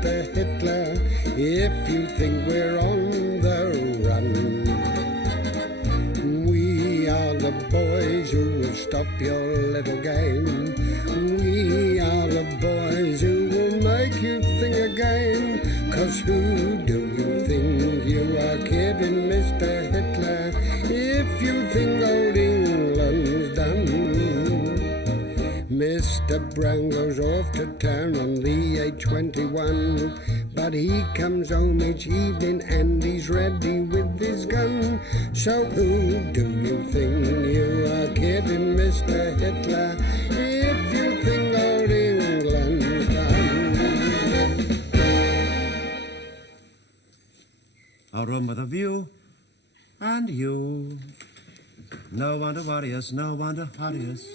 Mr. Hitler, if you think we're on the run. We are the boys who will stop your little game. We are the boys who will make you think again. 'Cause who do you think you are kidding, Mr. Hitler, if you think old England's done? Mr. Brown goes off to town on the A21, but he comes home each evening and he's ready with his gun. So who do you think you are kidding, Mr. Hitler, if you think old England's done? A room with a view, and you. No one to worry us, no one to hurry us.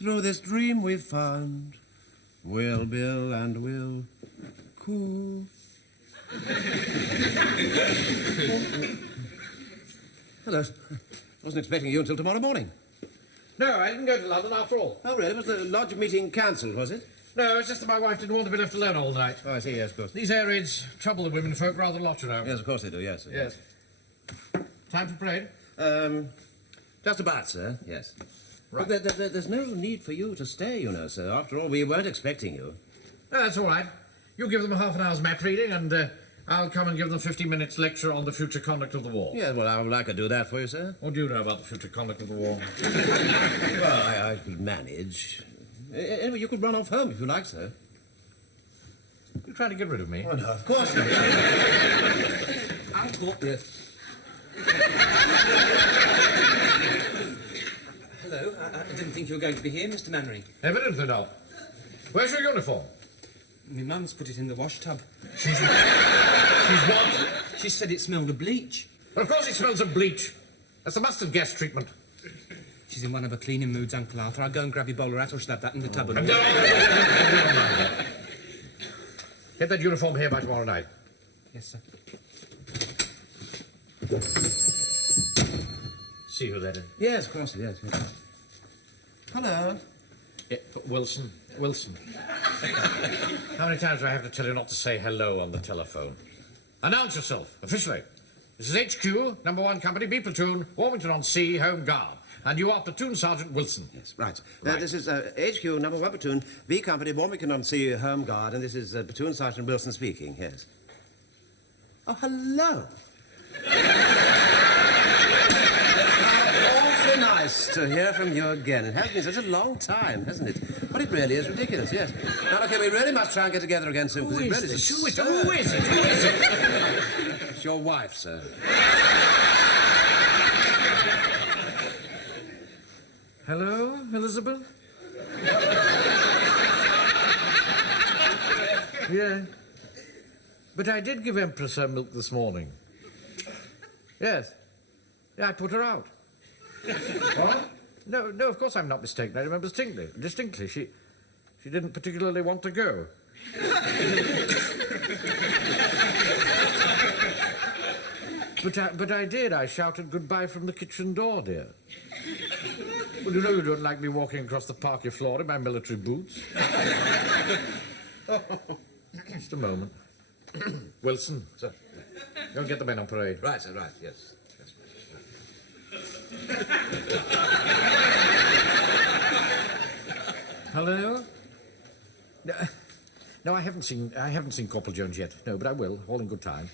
Through this dream we've found, we'll bill and we'll coo. Hello. Wasn't expecting you until tomorrow morning. No, I didn't go to London after all. Oh, really? Was the lodge meeting cancelled, was it? No, it's just that my wife didn't want to be left alone all night. Oh, I see, yes, of course. These air raids trouble the women folk rather a lot, you know. Yes, of course they do, yes. Yes. Time for parade? Just about, sir, yes. Right. But there's no need for you to stay, you know, sir. After all, we weren't expecting you. No, that's all right. You give them half an hour's map reading and I'll come and give them 50 minutes lecture on the future conduct of the war. Yes, well, I could do that for you, sir. What do you know about the future conduct of the war? Well, I could manage. Anyway, you could run off home if you like, sir. You're trying to get rid of me? Oh, no, of course not. Uncle. Yes. Hello. I didn't think you were going to be here, Mr. Mainwaring. Evidently not. Where's your uniform? My mum's put it in the wash tub. She's what? She said it smelled of bleach. Well, of course it smells of bleach. That's the mustard gas treatment. She's in one of her cleaning moods, Uncle Arthur. I'll go and grab your bowler hat or she'll have that in the tub. Get that uniform here by tomorrow night. Yes, sir. See who that is. Yes, of course, yes. Hello. Yeah, Wilson. How many times do I have to tell you not to say hello on the telephone? Announce yourself, officially. This is HQ, number 1 company, B platoon, Warmington-on-Sea, Home Guard. And you are Platoon Sergeant Wilson. Yes, right. This is HQ, number 1 platoon, B company, Warmington-on-Sea, Home Guard, and this is Platoon Sergeant Wilson speaking, yes. Oh, hello. Awfully nice to hear from you again. It has been such a long time, hasn't it? But it really is ridiculous, yes. Now, okay, we really must try and get together again soon, because it really is... Who is it? It's your wife, sir. Hello, Elizabeth? Yeah. But I did give Empress her milk this morning. Yes. Yeah, I put her out. What? No, of course I'm not mistaken. I remember distinctly. She didn't particularly want to go. But I did. I shouted goodbye from the kitchen door, dear. Well, you know you don't like me walking across the parquet floor in my military boots. Just a moment. Wilson. Sir. Go and get the men on parade. Right, sir, right, yes. Hello? No, I haven't seen Corporal Jones yet. No, but I will, all in good time.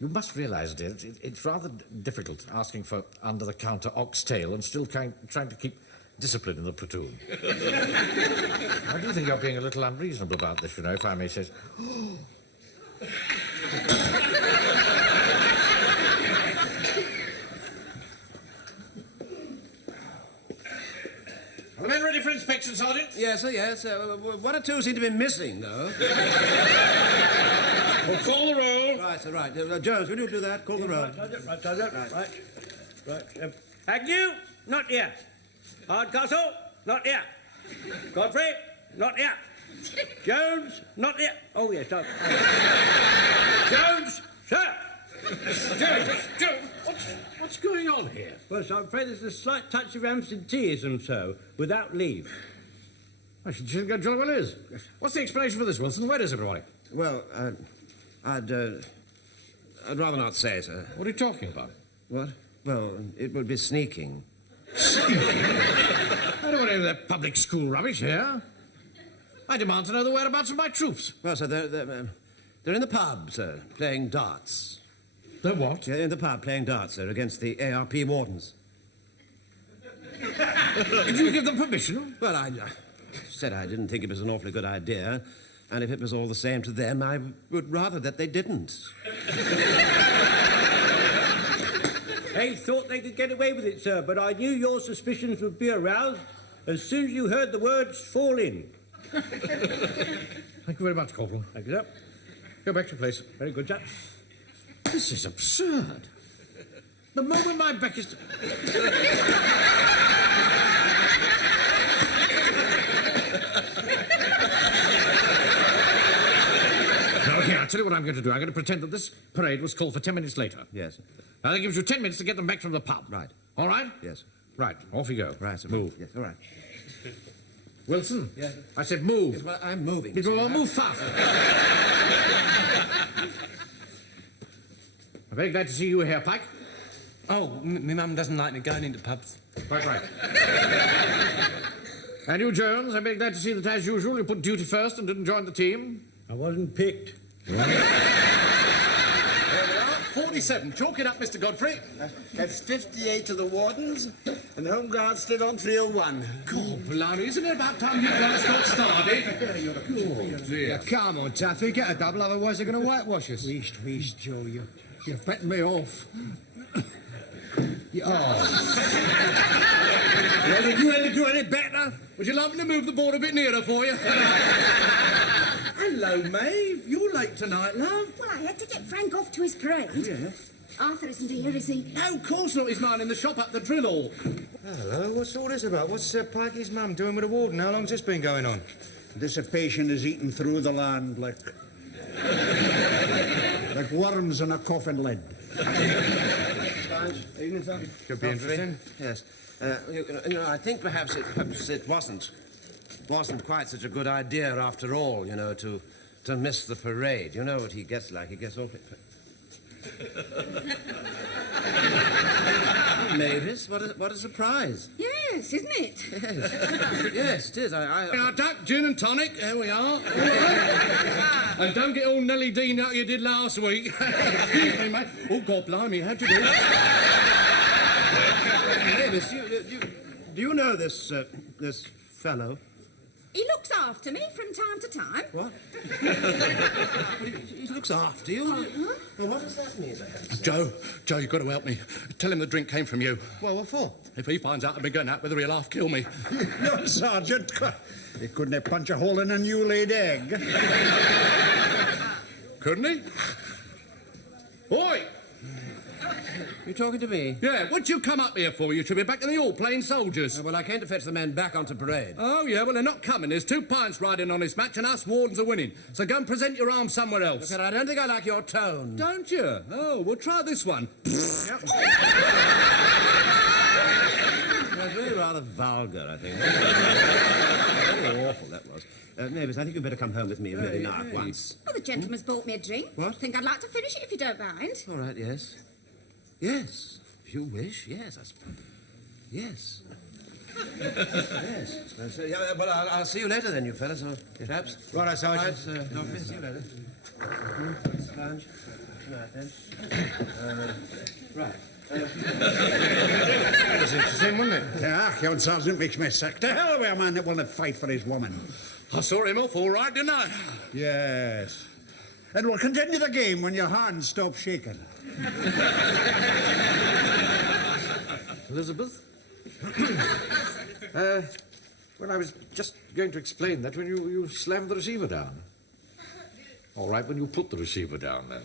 You must realise, dear, it's rather difficult asking for under-the-counter oxtail and still trying to keep discipline in the platoon. I do think you're being a little unreasonable about this, you know, if I may say so. Are the men ready for inspection, Sergeant? Yes, sir, yes. 1 or 2 seem to be missing, though. We'll call the roll. Right, sir, right. Jones, will you do that? Call the roll. Right. Agnew, not here. Hardcastle, not here. Godfrey, not here. Jones, not here. Oh, yes, Jones, sir. Jones, what's going on here? Well, sir, I'm afraid there's a slight touch of absenteeism, sir, without leave. I should think that jolly well is. What's the explanation for this, Wilson? Where is everybody? Well, I'd rather not say, sir. What are you talking about? What? Well, it would be sneaking. I don't want any of that public school rubbish here. I demand to know the whereabouts of my troops. Well, sir, they're in the pub, sir, playing darts. They're what? Yeah, in the pub, playing darts, sir, against the ARP wardens. Did you give them permission? Well, I said I didn't think it was an awfully good idea, and if it was all the same to them, I would rather that they didn't. They thought they could get away with it, sir, but I knew your suspicions would be aroused as soon as you heard the words fall in. Thank you very much, Corporal. Thank you, sir. Go back to your place. Very good, sir. This is absurd. The moment my Beck is... Now, here, I'll tell you what I'm going to do. I'm going to pretend that this parade was called for 10 minutes later. Yes. Now, that gives you 10 minutes to get them back from the pub. Right. All right? Yes. Right, off you go. Right, sir. Move. Yes, all right. Wilson? Yes. I said move. Yes, well, I'm moving. Well, move fast. I'm very glad to see you here, Pike. Oh, my mum doesn't like me going into pubs. Quite right. And you, Jones, I'm very glad to see that, as usual, you put duty first and didn't join the team. I wasn't picked. 47. Chalk it up, Mr. Godfrey. That's 58 to the wardens, and the Home Guard stood on 301. God, blimey, isn't it about time you fellas got started? Oh, dear. Come on, Taffy, get a double, otherwise they're going to whitewash us. Wheeze, Joe, you're betting me off. Well, did you ever do any better? Would you like me to move the board a bit nearer for you? Hello, Maeve. You're late tonight, love. Well, I had to get Frank off to his parade. Yes. Arthur isn't here, is he? No, of course not. He's mine in the shop at the drill hall. Hello, what's all this about? What's Pikey's mum doing with the warden? How long's this been going on? Dissipation is eating through the land like worms in a coffin lid. Could be interesting. Yes. I think perhaps it wasn't quite such a good idea after all, to miss the parade. You know what he gets like. He gets awfully... Mavis, what a surprise. Yes, isn't it? Yes, it is. Now, Duck, gin and tonic. There we are. All right. And don't get all Nelly Dean out you did last week. Excuse me, mate. Oh, God blimey, how'd you do? Mavis, do you know this fellow? He looks after me from time to time. What? He looks after you? Well, what does that mean? Joe, you've got to help me. Tell him the drink came from you. Well, what for? If he finds out I've been going out with her, he'll half kill me. No, Sergeant. He couldn't punch a hole in a new laid egg. Couldn't he? Oi! You talking to me? Yeah, what'd you come up here for? You should be back in the hall playing soldiers. Well, I came to fetch the men back onto parade. Oh, yeah, well, they're not coming. There's 2 pints riding on this match and us wardens are winning. So go and present your arms somewhere else. Look, I don't think I like your tone. Don't you? Oh, well, try this one. That's really rather vulgar, I think. Very awful, that was. Mavis, I think you'd better come home with me really now at once. Well, the gentleman's bought me a drink. What? Think I'd like to finish it if you don't mind. All right, yes. Yes, if you wish, yes, I suppose. Yes. Yes. Well, I'll see you later then, you fellas, or chaps. Right, Sergeant. Right, see you later. Lunch. Right, then. Right. That was interesting, wasn't it? Yeah, young Sergeant makes me sick. To hell with a man that will not fight for his woman. I saw him off all right, didn't I? Yes. And we'll continue the game when your hands stop shaking. Elizabeth? Well, I was just going to explain that when you slammed the receiver down. All right, when you put the receiver down, then.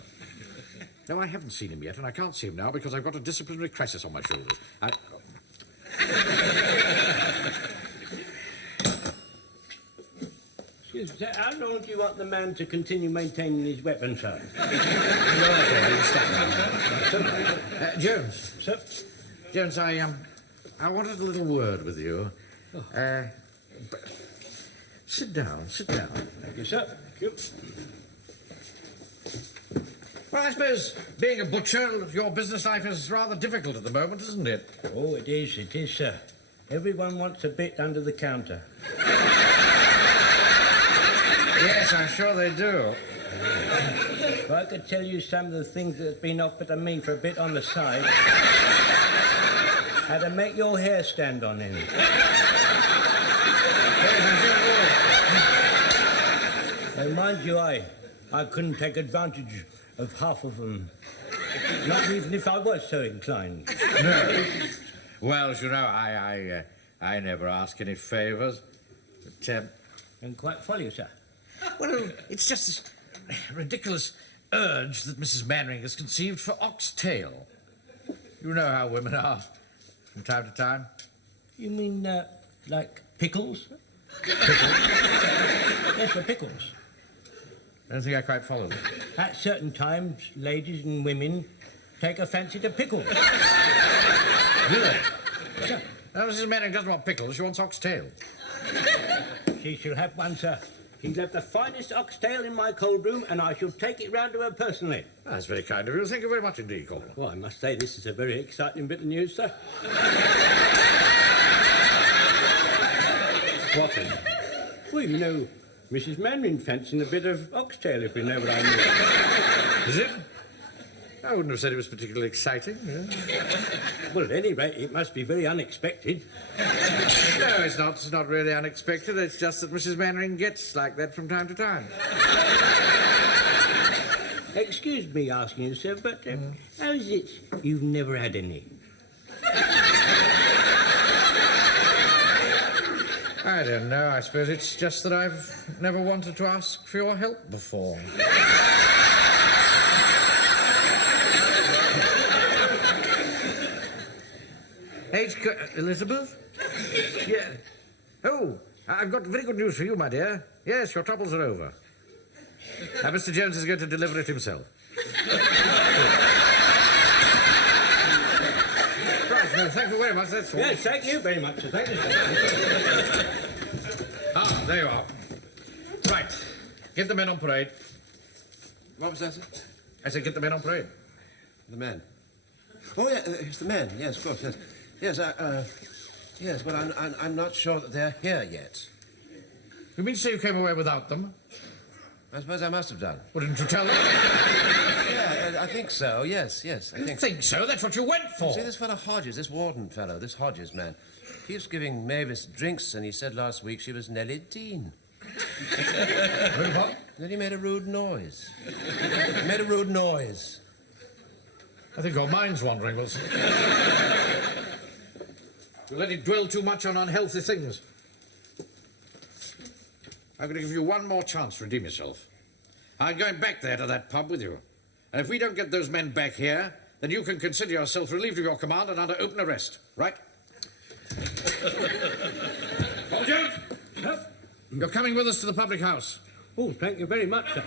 No, I haven't seen him yet, and I can't see him now because I've got a disciplinary crisis on my shoulders. Excuse me, sir, how long do you want the man to continue maintaining his weapon, sir? Jones. Sir? Jones, I wanted a little word with you. Sit down, sit down. Thank you, sir. Thank you. Well, I suppose being a butcher, your business life is rather difficult at the moment, isn't it? Oh, it is, sir. Everyone wants a bit under the counter. Yes, I'm sure they do. If I could tell you some of the things that's been offered to me for a bit on the side, how to make your hair stand on end. Now, mind you, I couldn't take advantage of half of them. Not even if I was so inclined. No. Well, as you know, I never ask any favours. But, And quite follow you, sir. well, it's just this ridiculous urge that Mrs. Mainwaring has conceived for oxtail. You know how women are from time to time. You mean, like pickles? Pickles? Yes, for pickles. I don't think I quite followed it. At certain times, ladies and women take a fancy to pickles. Really? Sir, Now, Mrs. Mainwaring doesn't want pickles, she wants oxtail. she shall have one, sir. She's left the finest oxtail in my cold room, and I shall take it round to her personally. That's very kind of you. Thank you very much indeed, Corporal. Well, I must say this is a very exciting bit of news, sir. What is it? Well, you know, Mrs. Mainwaring fancying a bit of oxtail, if you know what I mean. Is it? I wouldn't have said it was particularly exciting. Yeah. Well, at any rate, it must be very unexpected. No, it's not. It's not really unexpected. It's just that Mrs. Mainwaring gets like that from time to time. Excuse me asking you, sir, but how is it you've never had any? I don't know. I suppose it's just that I've never wanted to ask for your help before. Elizabeth? Yeah. Oh, I've got very good news for you, my dear. Yes, your troubles are over. Now, Mr. Jones is going to deliver it himself. Right, no, thank you very much. That's all. Yes, thank you very much, sir. Thank you, sir. Ah, there you are. Right. Get the men on parade. What was that, sir? I said get the men on parade. The men. Oh, yeah, it's the men. Yes, of course, yes. Yes, yes, but I'm not sure that they're here yet. You mean to say you came away without them? I suppose I must have done. Well, didn't you tell them? Yeah, I think so, yes, I You think so? That's what you went for. See, this fellow Hodges, this warden fellow, this Hodges man, keeps giving Mavis drinks, and he said last week she was nearly teen. What? Then he made a rude noise. He made a rude noise. I think your mind's wandering, Wilson. You let it dwell too much on unhealthy things. I'm going to give you one more chance to redeem yourself. I'm going back there to that pub with you. And if we don't get those men back here, then you can consider yourself relieved of your command and under open arrest, right? Paul Jones! Sir? You're coming with us to the public house. Oh, thank you very much, sir.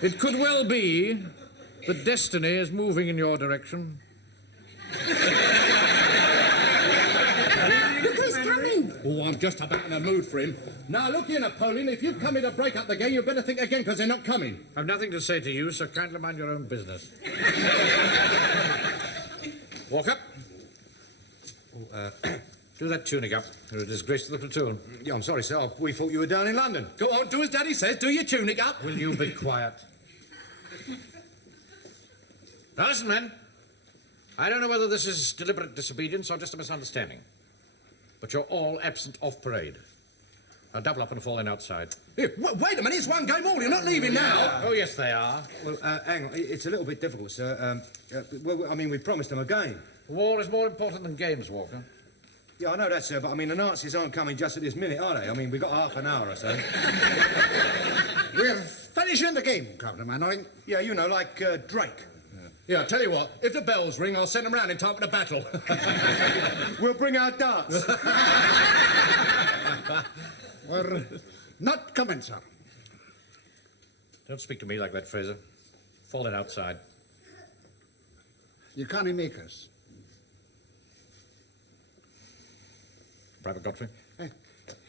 It could well be that destiny is moving in your direction. Look who's coming. Oh, I'm just about in a mood for him. Now, look here, Napoleon, if you've come here to break up the game, you better think again, because they're not coming. I've nothing to say to you, so kindly mind your own business. Walk up. Do that tuning up. You're a disgrace to the platoon. Yeah, I'm sorry, sir. We thought you were down in London. Go on, do as Daddy says. Do your tunic up. Will you be quiet? Now listen, men. I don't know whether this is deliberate disobedience or just a misunderstanding. But you're all absent off parade. Now double up and fall in outside. Here, wait a minute, it's one game all. You're not leaving now. Oh, yes, they are. Well, hang on. It's a little bit difficult, sir. Well, I mean, we promised them a game. War is more important than games, Walker. Yeah, I know that, sir, but I mean, the Nazis aren't coming just at this minute, are they? I mean, we've got half an hour or so. We're finishing the game, Captain Mainwaring. Yeah, you know, like Drake. Yeah, tell you what, if the bells ring, I'll send them round in time for the battle. We'll bring our darts. We're not coming, sir. Don't speak to me like that, Frazer. Fall in outside. You can't make us. Private Godfrey.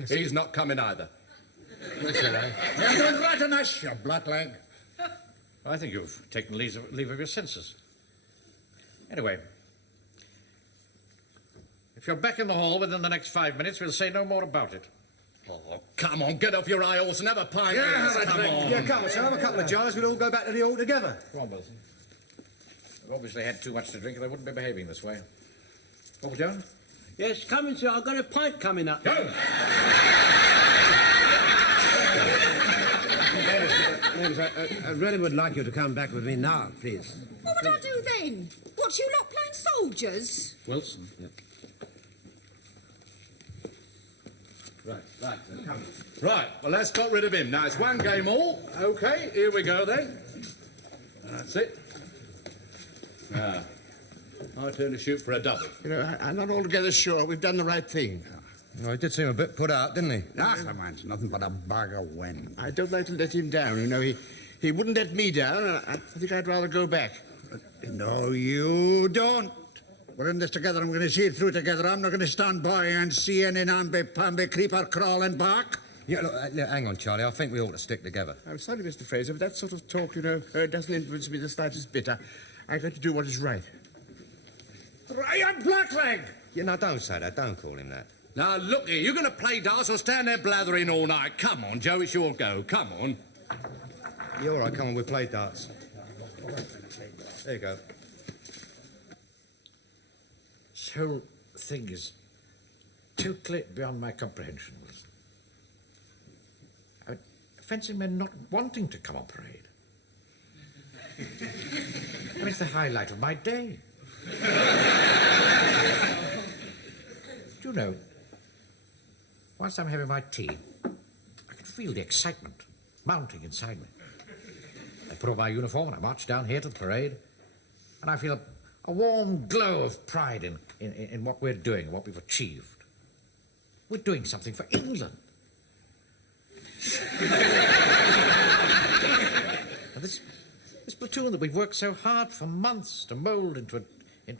He's not coming either. That's all right. You're doing right on us, you bloodleg. I think you've taken leave of your senses. Anyway, if you're back in the hall within the next 5 minutes, we'll say no more about it. Oh, come on, get off your high horse and have a pint. Yeah, come on. Yeah, come on, sir. Have a couple of jars. We'll all go back to the hall together. Go on, Wilson. They've obviously had too much to drink, or they wouldn't be behaving this way. Uncle John? Yes, coming, sir. I've got a pint coming up. Go! Ladies, I really would like you to come back with me now, please. What would I do then? Watch you lot playing soldiers? Wilson? Yeah. Right, come. Right, well, let's got rid of him. Now, it's one game all. OK, here we go, then. That's it. Now, my turn to shoot for a double. You know, I'm not altogether sure we've done the right thing. Well, he did seem a bit put out, didn't he? Ah, the man's nothing but a bag of wind. I don't like to let him down. You know, he wouldn't let me down, and I think I'd rather go back. No, you don't. We're in this together, and we're going to see it through together. I'm not going to stand by and see any namby-pamby creeper crawling back. Yeah, look, hang on, Charlie. I think we ought to stick together. I'm sorry, Mr. Frazer, but that sort of talk, you know, doesn't influence me the slightest bit. I've got to do what is right. Ryan Blackleg! Yeah, no, don't say that. Don't call him that. Now, look here, you're going to play darts or stand there blathering all night? Come on, Joe, it's your go. Come on. Yeah, all right, come on, we'll play darts. There you go. This whole thing is totally beyond my comprehension. I mean, fancy men not wanting to come on parade. I mean, it's the highlight of my day. Do you know, whilst I'm having my tea, I can feel the excitement mounting inside me. I put on my uniform and I march down here to the parade, and I feel a warm glow of pride in what we're doing, what we've achieved. We're doing something for England. And this platoon that we've worked so hard for months to mould into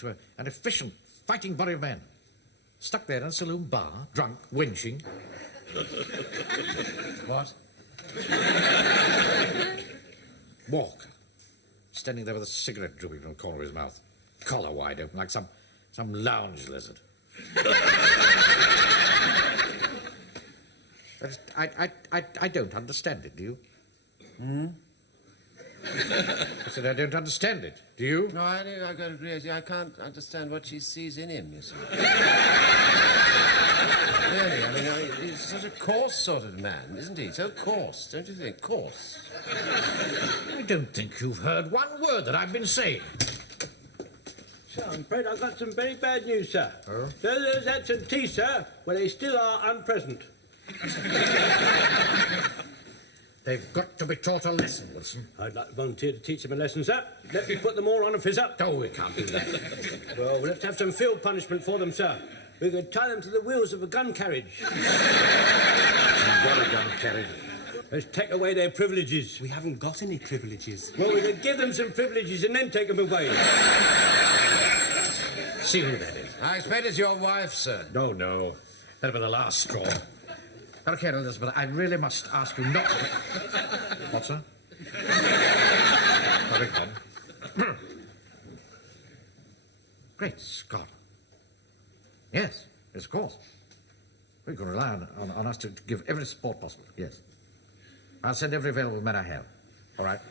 an efficient fighting body of men, stuck there in a saloon bar, drunk, winching. What? Walker, standing there with a cigarette drooping from the corner of his mouth, collar wide open, like some lounge lizard. I don't understand it, do you? I said I don't understand it. Do you? No, I got to agree with you. I can't understand what she sees in him, you see. Really, I mean, he's such a coarse sort of man, isn't he? So coarse, don't you think? Coarse. I don't think you've heard one word that I've been saying. Sir, I'm afraid I've got some very bad news, sir. Oh? Those absentee, sir, well, they still are unpresent. They've got to be taught a lesson, Wilson. I'd like to volunteer to teach them a lesson, sir. Let me put them all on a fizz-up. Oh, we can't do that. Well, we'll have to have some field punishment for them, sir. We could tie them to the wheels of a gun carriage. You've got a gun carriage. Let's take away their privileges. We haven't got any privileges. Well, we could give them some privileges and then take them away. See who that is. I expect it's your wife, sir. No. That'll be the last straw. Okay, Elizabeth, I really must ask you not to... What, sir? Very good. Great Scott. Yes, of course. We can rely on us to give every support possible, yes. I'll send every available man I have. All right?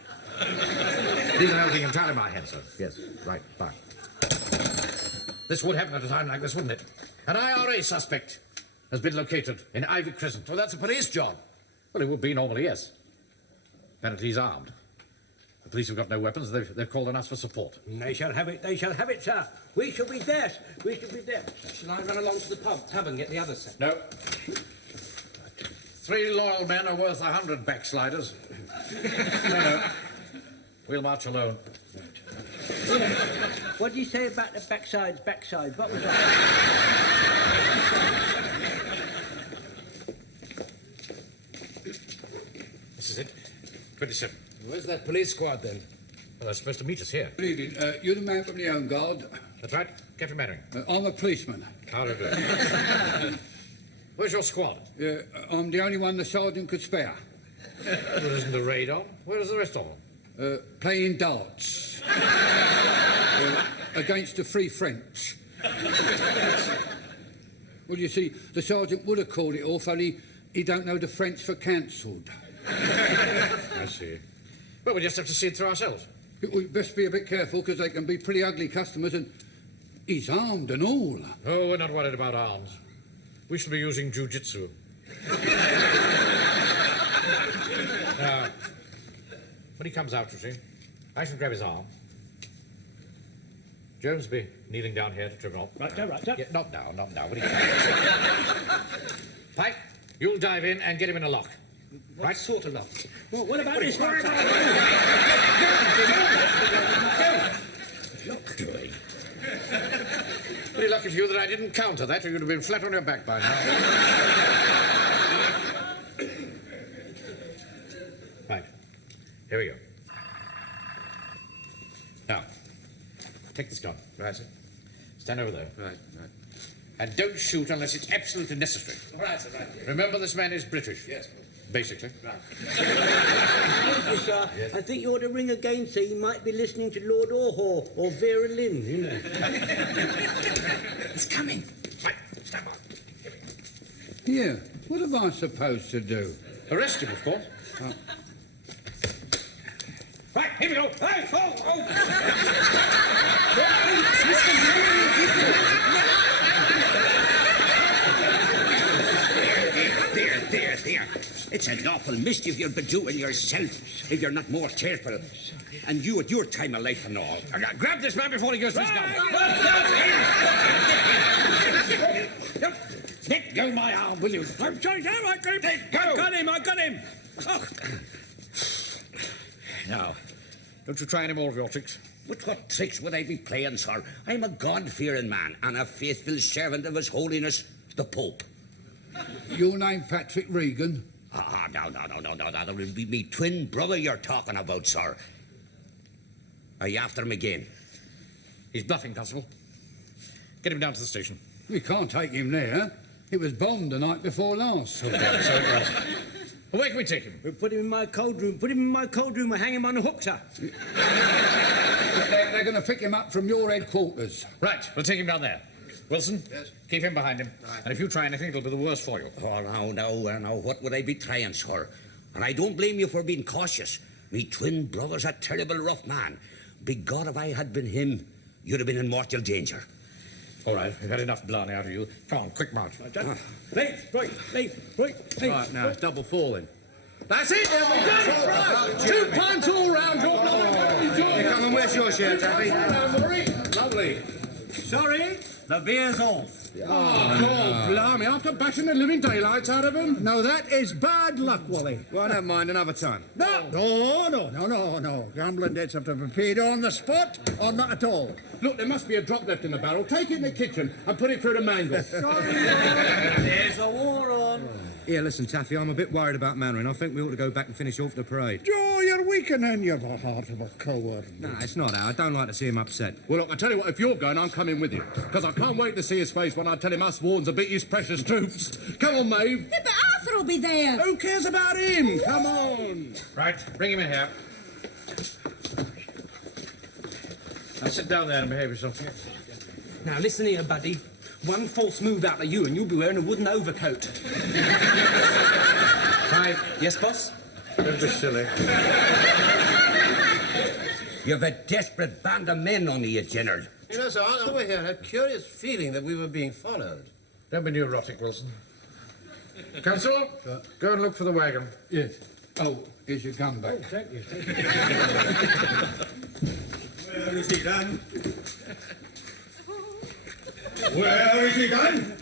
These are everything entirely in my hands, sir. Yes, right, fine. This would happen at a time like this, wouldn't it? An IRA suspect has been located in Ivy Crescent. Well, that's a police job. Well, it would be normally, yes. Apparently he's armed. The police have got no weapons. They've called on us for support. They shall have it, sir. We shall be there. Shall I run along to the pub and get the other set? No. 3 loyal men are worth 100 backsliders. No. We'll march alone. What do you say about the backside? What was that? This is it. 27. Where's that police squad, then? Well, they're supposed to meet us here. Good evening. You're the man from the Home Guard. That's right. Captain Mainwaring. I'm a policeman. How do you do? Where's your squad? I'm the only one the sergeant could spare. Well, isn't the raid on? Where's the rest of them? Playing darts. Against the Free French. Well, you see, the sergeant would have called it off, only he don't know the French for cancelled. I see. Well, we just have to see it through ourselves. We best be a bit careful, because they can be pretty ugly customers, and he's armed and all. Oh, we're not worried about arms. We shall be using jiu-jitsu. Now, when he comes out, you see, I shall grab his arm. Jones will be kneeling down here to trim him off. Right there, right there. Yeah, not now. When he comes. Pike, you'll dive in and get him in a lock. What sort of lock? Well, what about this one? Doing. Pretty lucky for you that I didn't counter that, or you'd have been flat on your back by now. Right. Here we go. Now, take this gun. Right, sir. Stand over there. Right. And don't shoot unless it's absolutely necessary. Right, sir, right. Remember, this man is British. Yes. Basically. Yes, sir. Yes. I think you ought to ring again, so you might be listening to Lord Orhaw or Vera Lynn, you know. He's coming. Right, stand by. Yeah, what am I supposed to do? Arrest him, of course. Right, here we go. Hey, There. It's an awful mischief you'll be doing yourself if you're not more careful. And you at your time of life and all. Grab this man before he goes to his gun. Let go my arm, will you? I'm sorry, sir. I got him. Oh. Now, don't you try any more of your tricks. But what tricks would I be playing, sir? I'm a God-fearing man and a faithful servant of His Holiness, the Pope. Your name Patrick Regan? No. That will be me twin brother you're talking about, sir. Are you after him again? He's bluffing, Constable. Get him down to the station. We can't take him there. It was bombed the night before last. So it was. Well, where can we take him? We'll put him in my cold room. We'll hang him on a hook, sir. They're going to pick him up from your headquarters. Right, we'll take him down there. Wilson, yes. Keep him behind him. Right. And if you try anything, it'll be the worse for you. Oh, no. What would I be trying, sir? And I don't blame you for being cautious. Me twin brother's a terrible rough man. Big God, if I had been him, you'd have been in mortal danger. All right, we've had enough blarney out of you. Come on, quick march. Right. Right, now, it's double falling. That's it, then, we've done it! Right. 2 pints all round. Come and where's your shirt, Abby? Lovely. Sorry, the beer's off. God, blimey, after bashing the living daylights out of him? No, that is bad luck, Wally. Well, never mind, another time. No. Gambling debts have to be paid on the spot or not at all. Look, there must be a drop left in the barrel. Take it in the kitchen and put it through the mangle. There's a war on. Here, listen, Taffy, I'm a bit worried about Mainwaring. I think we ought to go back and finish off the parade. Joe, you're weakening. You've a heart of a coward. No, it's not, Al. I don't like to see him upset. Well, look, I tell you what, if you're going, I'm coming with you. Because I can't wait to see his face when I tell him us Warns have beat his precious troops. Come on, Maeve. Yeah, but Athur will be there. Who cares about him? Come on. Right, bring him in here. Now sit down there and behave yourself. Now, listen here, buddy. One false move out of you and you'll be wearing a wooden overcoat. Right. Yes, boss? Don't be silly. You've a desperate band of men on you, General. You know, sir, I over here had a curious feeling that we were being followed. Don't be neurotic, Wilson. Constable, go and look for the wagon. Yes. Oh, here's your gun back. Thank you. Where is he gone? Where is he gone?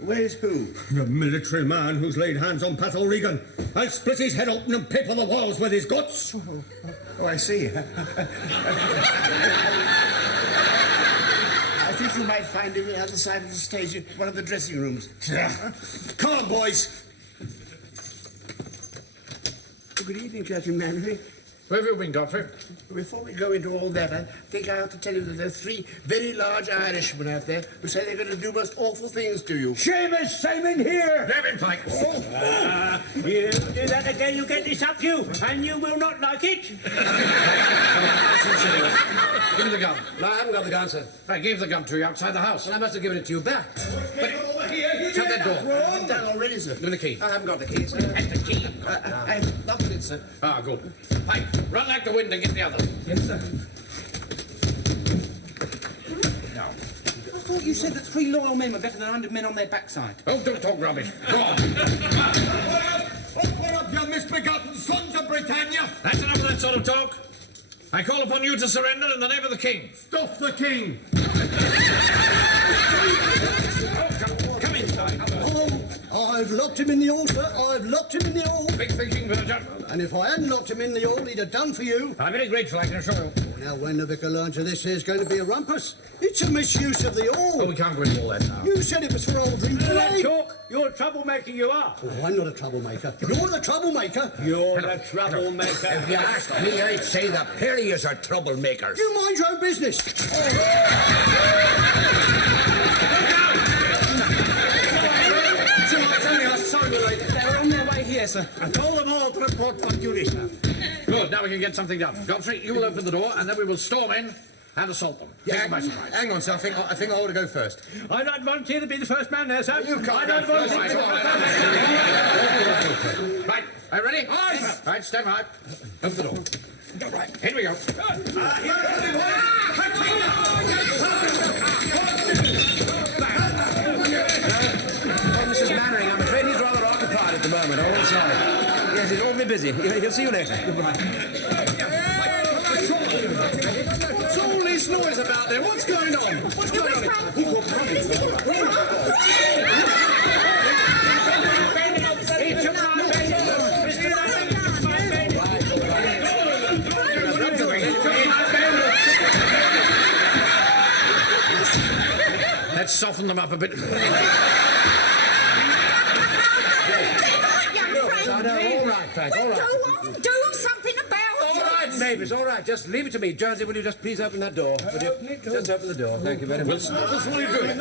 Where's who? The military man who's laid hands on Pat O'Regan. I'll split his head open and paper the walls with his guts. Oh, I see. I think you might find him on the other side of the stage in one of the dressing rooms. Come on, boys. Good evening, Captain Mainwaring. Where have you been, Godfrey? Before we go into all that, I think I ought to tell you that there are 3 very large Irishmen out there who say they're going to do most awful things to you. Seamus, same in here! Grab him, Pike. You do that again, you get this up you, and you will not like it. Give me the gun. No, I haven't got the gun, sir. I gave the gun to you outside the house. Well, I must have given it to you back. Shut that door. I'm done already, sir. Give me the key. I haven't got the key, sir. That's the key. I've locked it, sir. Ah, good. Pike, run like the wind and get the other. Yes, sir. Now. I thought you said that 3 loyal men were better than 100 men on their backside. Oh, don't talk rubbish. Go on. What up, you misbegotten sons of Britannia? That's enough of that sort of talk. I call upon you to surrender in the name of the king. Stuff the king! Come inside. I've locked him in the hall, sir. I've locked him in the hall. Big thinking, Virgin. And if I hadn't locked him in the hall, he'd have done for you. I'm very grateful, I can assure you. Now, when the vicar learns of this, there's going to be a rumpus. It's a misuse of the hall. Oh, we can't go into all that now. You said it was for old drinking, eh? Talk, you're a troublemaker, you are. Oh, I'm not a troublemaker. You're the troublemaker. You're the troublemaker. If you asked me, I'd say the Perriers are troublemakers. You mind your own business. They're on their way here, sir. I told them all to report for duty, sir. Good, now we can get something done. Godfrey, you will open the door, and then we will storm in and assault them. Take them by surprise. Hang on, sir. I think I ought to go first. I don't volunteer to be the first man there, sir. You can't I don't go first. volunteer. Right, are you ready? Aye. Right, stand by. Open the door. Right, here we go. Mrs. Mainwaring, I'm afraid he's rather occupied at the moment. Oh, sorry. Yes, he's awfully busy. He'll see you later. Goodbye. What's all this noise about there? What's going on? What's going on? Let's soften them up a bit. All right, Frank, all right. Go on, do something about All it. right, neighbours, all right. Just leave it to me. Jonesy, will you just please open that door? Would you? Just open the door. Thank you very much. Wilson, what are you doing?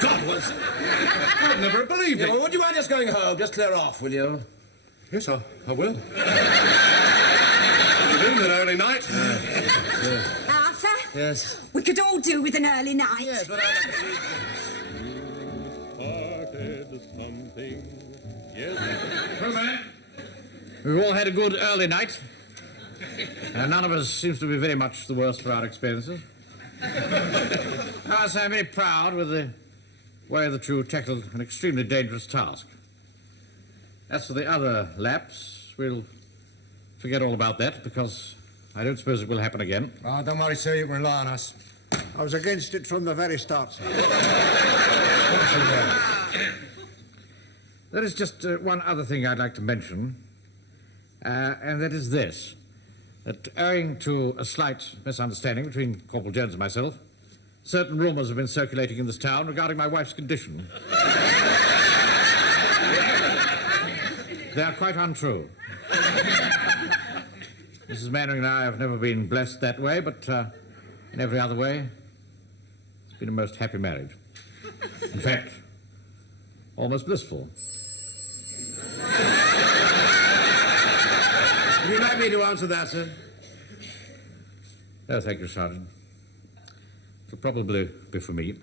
God, Wilson. I'd never believed it. Yeah, well, would you mind just going home? Just clear off, will you? Yes, I will. Doing an early night. Arthur? Yes. We could all do with an early night. Yes, but I... True, man. We've all had a good early night. And none of us seems to be very much the worse for our experiences. I say I'm very proud with the way that you tackled an extremely dangerous task. As for the other lapse, we'll forget all about that because I don't suppose it will happen again. Oh, don't worry, sir. You can rely on us. I was against it from the very start, sir. There is just one other thing I'd like to mention, and that is this. That owing to a slight misunderstanding between Corporal Jones and myself, certain rumours have been circulating in this town regarding my wife's condition. They are quite untrue. Mrs. Mainwaring and I have never been blessed that way, but in every other way, it's been a most happy marriage. In fact, almost blissful. Would you like me to answer that, sir? No, thank you, Sergeant. It'll probably be for me.